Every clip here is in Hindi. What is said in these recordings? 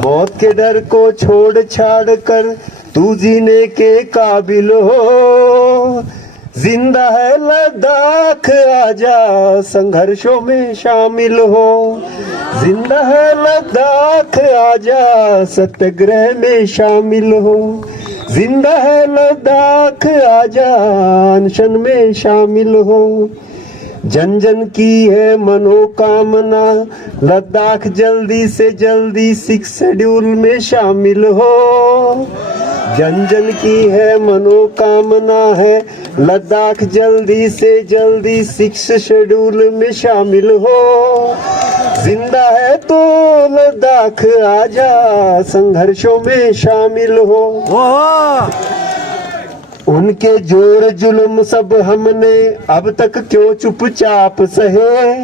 मौत के डर को छोड़ छाड़ कर तू जीने के काबिल हो। जिंदा है लद्दाख, आजा संघर्षों में शामिल हो। जिंदा है लद्दाख, आजा सत्याग्रह में शामिल हो। जिंदा है लद्दाख, आजा अनशन में शामिल हो। जन जन की है मनोकामना, लद्दाख जल्दी से जल्दी 6 शेड्यूल में शामिल हो। जन जन की है मनोकामना है, लद्दाख जल्दी से जल्दी 6 शेड्यूल में शामिल हो। जिंदा है तो लद्दाख, आजा संघर्षों में शामिल हो। उनके जोर जुल्म सब हमने अब तक क्यों चुपचाप सहे।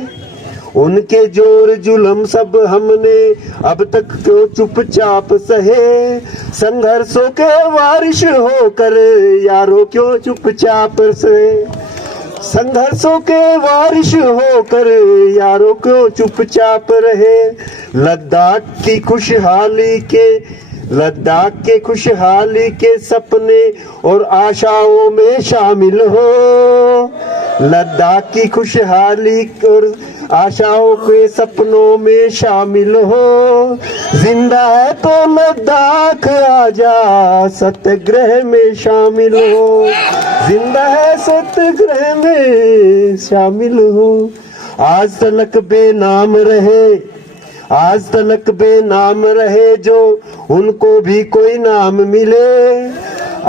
उनके जोर जुल्म सब हमने अब तक क्यों चुपचाप सहे। संघर्षों के वारिश होकर यारों क्यों चुपचाप सहे। संघर्षों के वारिश होकर यारों क्यों चुपचाप रहे। लद्दाख के खुशहाली के सपने और आशाओं में शामिल हो। लद्दाख की खुशहाली और आशाओं के सपनों में शामिल हो। जिंदा है तो लद्दाख, आजा सत्याग्रह में शामिल हो। जिंदा है सत्याग्रह में शामिल हो। आज तलक बेनाम रहे जो उनको भी कोई नाम मिले।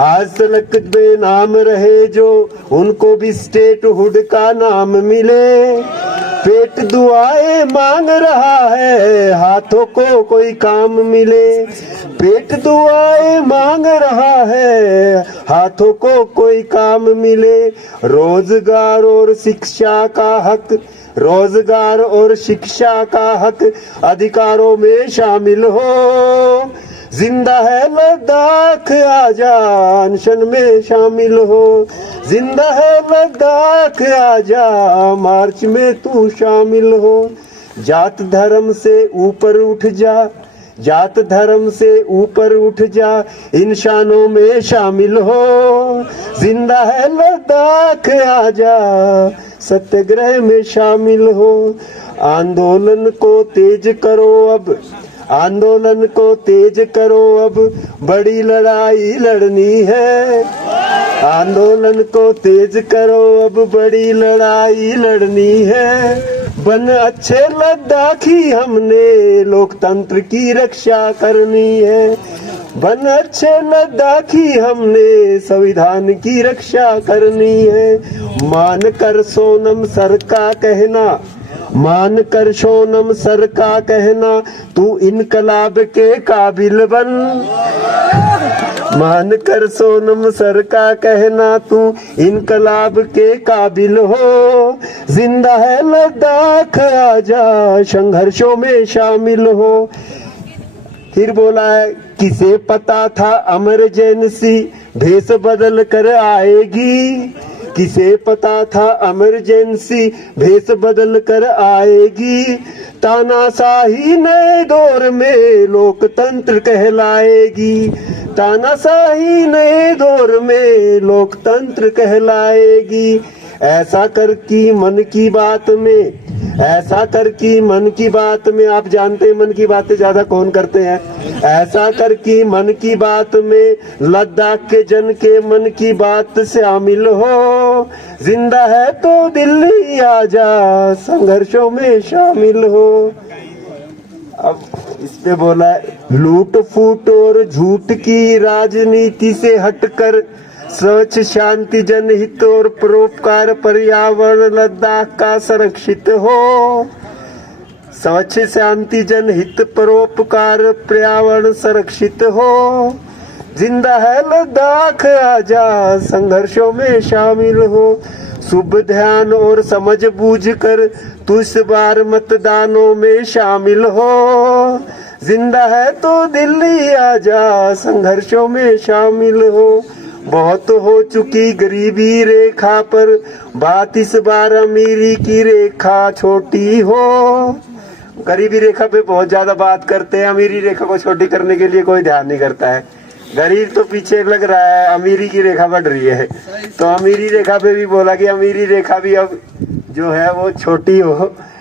आज तलक बेनाम रहे जो उनको भी स्टेटहुड का नाम मिले। पेट दुआएं मांग रहा है, हाथों को कोई काम मिले। पेट दुआएं मांग रहा है, हाथों को कोई काम मिले। रोजगार और शिक्षा का हक अधिकारों में शामिल हो। जिंदा है लद्दाख, आजा अनशन में शामिल हो। जिंदा है लद्दाख, आजा मार्च में तू शामिल हो। जात धर्म से ऊपर उठ जा, इंसानों में शामिल हो। जिंदा है लद्दाख, आजा सत्याग्रह में शामिल हो। आंदोलन को तेज करो अब बड़ी लड़ाई लड़नी है। आंदोलन को तेज करो अब बड़ी लड़ाई लड़नी है। बन अच्छे लद्दाखी, हमने लोकतंत्र की रक्षा करनी है। बन अच्छे लद्दाखी, हमने संविधान की रक्षा करनी है। मान कर सोनम सर का कहना तू इनकलाब के काबिल बन। मान कर सोनम सर का कहना तू इनकलाब के काबिल हो। जिंदा है लद्दाख, आजा संघर्षों में शामिल हो। फिर बोला है, किसे पता था इमरजेंसी भेष बदल कर आएगी। किसे पता था इमरजेंसी भेष बदल कर आएगी। तानाशाही नए दौर में लोकतंत्र कहलाएगी। तानाशाही नए दौर में लोकतंत्र कहलाएगी। ऐसा कर की मन की बात में आप जानते हैं मन की बातें ज्यादा कौन करते हैं। ऐसा कर की मन की बात में लद्दाख के जन के मन की बात शामिल हो। जिंदा है तो दिल्ली, आजा संघर्षों में शामिल हो। अब इस पे बोला है, लूट फूट और झूठ की राजनीति से हटकर स्वच्छ शांति जनहित और परोपकार पर्यावरण लद्दाख का संरक्षित हो। स्वच्छ शांति जनहित परोपकार पर्यावरण संरक्षित हो। जिंदा है लद्दाख, आजा संघर्षों में शामिल हो। शुभ ध्यान और समझ बूझ कर तू इस बार मतदानों में शामिल हो। जिंदा है तो दिल्ली, आजा संघर्षों में शामिल हो। बहुत हो चुकी गरीबी रेखा पर बात, इस बार अमीरी की रेखा छोटी हो। गरीबी रेखा पे बहुत ज्यादा बात करते हैं, अमीरी रेखा को छोटी करने के लिए कोई ध्यान नहीं करता है। गरीब तो पीछे लग रहा है, अमीरी की रेखा बढ़ रही है। तो अमीरी रेखा पे भी बोला कि अमीरी रेखा भी अब जो है वो छोटी हो।